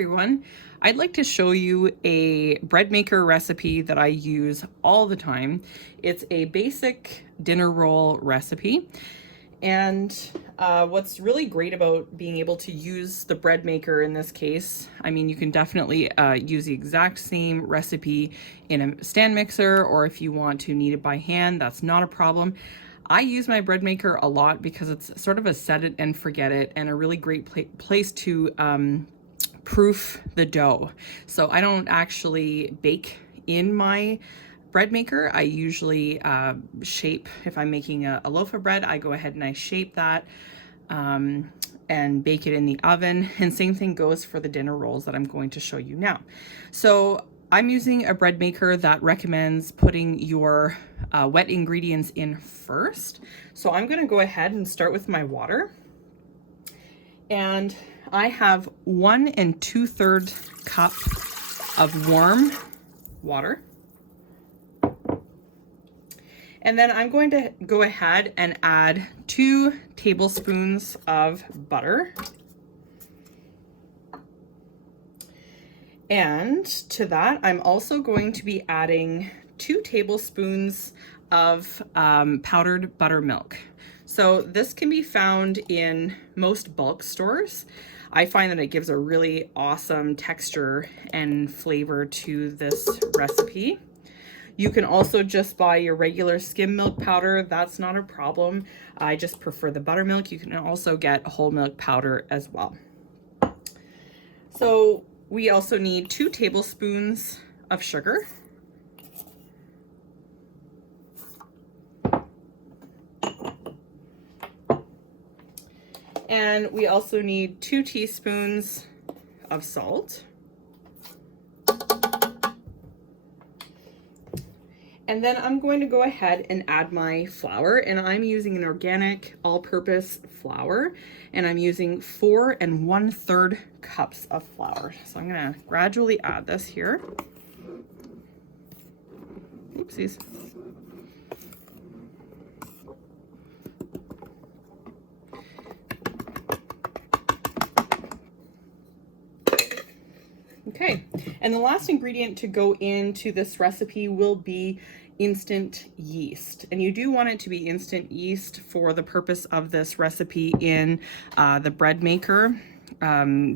everyone. I'd like to show you a bread maker recipe that I use all the time. It's a basic dinner roll recipe. And what's really great about being able to use the bread maker in this case, I mean, you can definitely use the exact same recipe in a stand mixer, or if you want to knead it by hand, that's not a problem. I use my bread maker a lot because it's sort of a set it and forget it and a really great place to proof the dough. So I don't actually bake in my bread maker. I usually shape, if I'm making a loaf of bread, I go ahead and I shape that and bake it in the oven. And same thing goes for the dinner rolls that I'm going to show you now. So I'm using a bread maker that recommends putting your wet ingredients in first. So I'm going to go ahead and start with my water. And I have 1 2/3 cup of warm water. And then I'm going to go ahead and add 2 tablespoons of butter. And to that, I'm also going to be adding 2 tablespoons of powdered buttermilk. So this can be found in most bulk stores. I find that it gives a really awesome texture and flavor to this recipe. You can also just buy your regular skim milk powder. That's not a problem. I just prefer the buttermilk. You can also get whole milk powder as well. So we also need 2 tablespoons of sugar. And we also need 2 teaspoons of salt. And then I'm going to go ahead and add my flour, and I'm using an organic all-purpose flour, and I'm using 4 1/3 cups of flour. So I'm gonna gradually add this here. Oopsies. Okay, and the last ingredient to go into this recipe will be instant yeast. And you do want it to be instant yeast for the purpose of this recipe in the bread maker,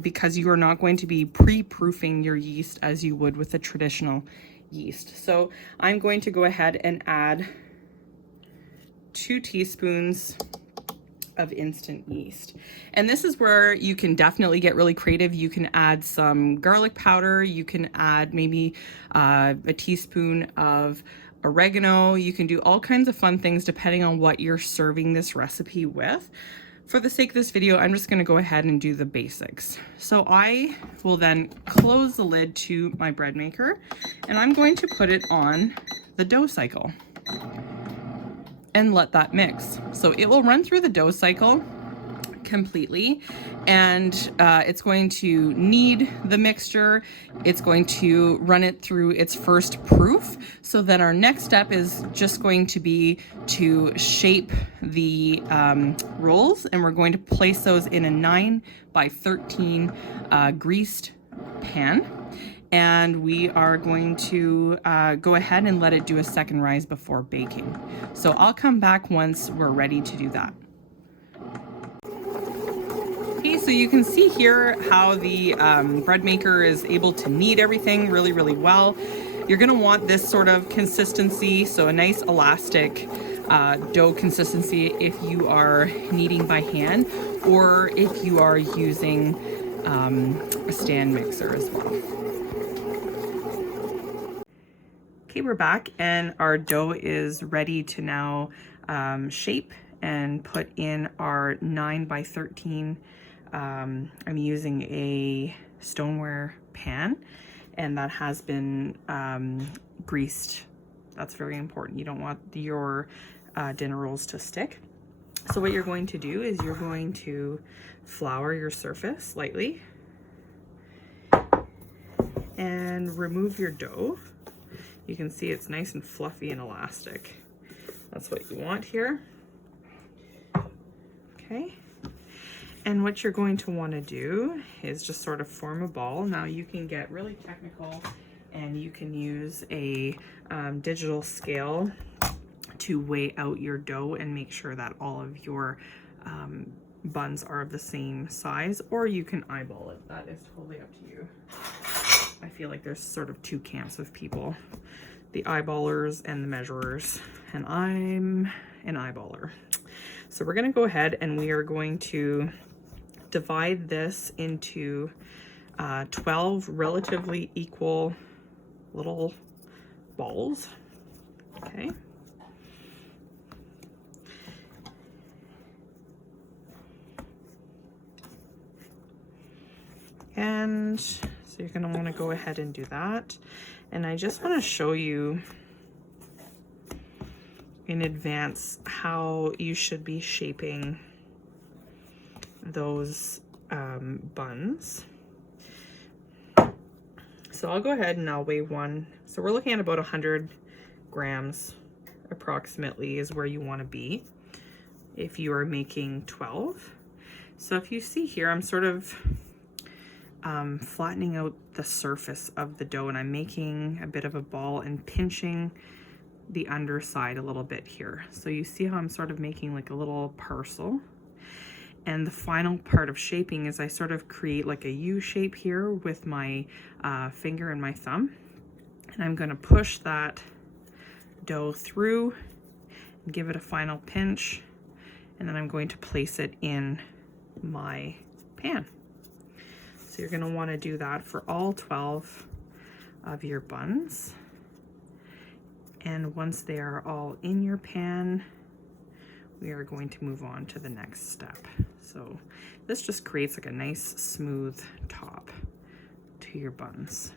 because you are not going to be pre-proofing your yeast as you would with a traditional yeast. So I'm going to go ahead and add 2 teaspoons of instant yeast. And this is where you can definitely get really creative. You can add some garlic powder. You can add maybe a teaspoon of oregano. You can do all kinds of fun things depending on what you're serving this recipe with. For the sake of this video, I'm just going to go ahead and do the basics. So I will then close the lid to my bread maker, and I'm going to put it on the dough cycle and let that mix. So it will run through the dough cycle completely, and it's going to knead the mixture. It's going to run it through its first proof. So then our next step is just going to be to shape the rolls, and we're going to place those in a 9 by 13 greased pan. And we are going to go ahead and let it do a second rise before baking. So I'll come back once we're ready to do that. Okay, so you can see here how the bread maker is able to knead everything really, really well. You're gonna want this sort of consistency, so a nice elastic dough consistency if you are kneading by hand, or if you are using a stand mixer as well. Okay, we're back, and our dough is ready to now shape and put in our 9 by 13. I'm using a stoneware pan, and that has been greased. That's very important. You don't want your dinner rolls to stick. So what you're going to do is you're going to flour your surface lightly and remove your dough. You can see it's nice and fluffy and elastic. That's what you want here. Okay. And what you're going to want to do is just sort of form a ball. Now you can get really technical and you can use a digital scale to weigh out your dough and make sure that all of your buns are of the same size, or you can eyeball it. That is totally up to you. I feel like there's sort of two camps of people, the eyeballers and the measurers, and I'm an eyeballer. So we're going to go ahead and we are going to divide this into 12 relatively equal little balls. Okay. And so you're going to want to go ahead and do that. And I just want to show you in advance how you should be shaping those buns. So I'll go ahead and I'll weigh one. So we're looking at about 100 grams approximately is where you want to be if you are making 12. So if you see here, I'm sort of flattening out the surface of the dough, and I'm making a bit of a ball and pinching the underside a little bit here. So you see how I'm sort of making like a little parcel. And the final part of shaping is I sort of create like a U shape here with my finger and my thumb. And I'm going to push that dough through and give it a final pinch. And then I'm going to place it in my pan. So you're going to want to do that for all 12 of your buns. And once they are all in your pan, we are going to move on to the next step. So this just creates like a nice smooth top to your buns.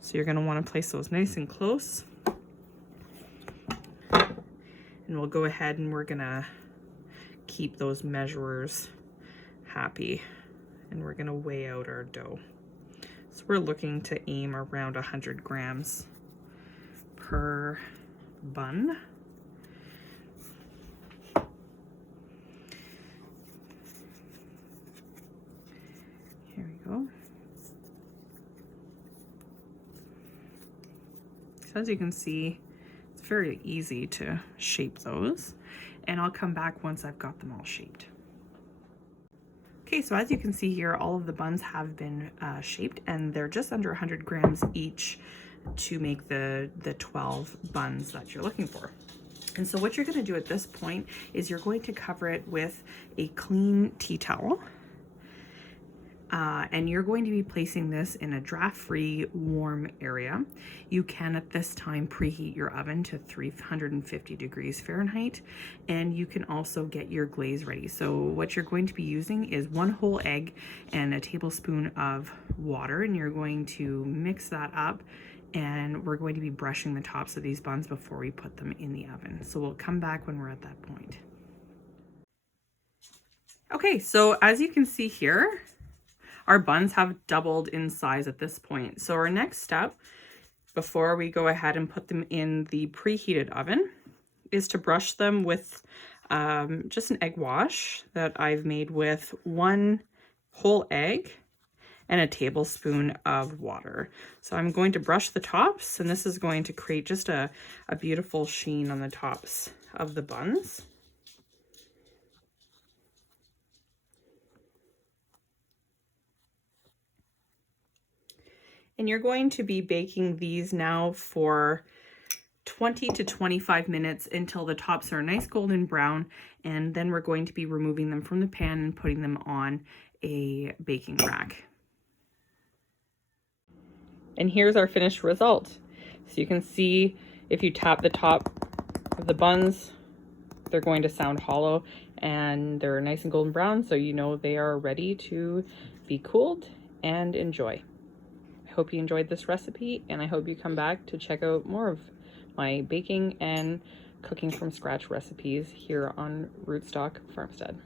So you're going to want to place those nice and close. And we'll go ahead and we're going to keep those measurers happy. And we're going to weigh out our dough. So we're looking to aim around 100 grams per bun. Here we go. So as you can see, it's very easy to shape those, and I'll come back once I've got them all shaped. Okay, so as you can see here, all of the buns have been shaped, and they're just under 100 grams each to make the 12 buns that you're looking for. And so what you're going to do at this point is you're going to cover it with a clean tea towel. And you're going to be placing this in a draft-free warm area. You can at this time preheat your oven to 350 degrees Fahrenheit, and you can also get your glaze ready. So what you're going to be using is 1 whole egg and a tablespoon of water, and you're going to mix that up, and we're going to be brushing the tops of these buns before we put them in the oven. So we'll come back when we're at that point. Okay, so as you can see here, our buns have doubled in size at this point. So our next step, before we go ahead and put them in the preheated oven, is to brush them with just an egg wash that I've made with 1 whole egg and a tablespoon of water. So I'm going to brush the tops, and this is going to create just a beautiful sheen on the tops of the buns. And you're going to be baking these now for 20 to 25 minutes until the tops are a nice golden brown, and then we're going to be removing them from the pan and putting them on a baking rack. And here's our finished result. So you can see if you tap the top of the buns, they're going to sound hollow, and they're nice and golden brown, so you know they are ready to be cooled and enjoy. I hope you enjoyed this recipe, and I hope you come back to check out more of my baking and cooking from scratch recipes here on Rootstock Farmstead.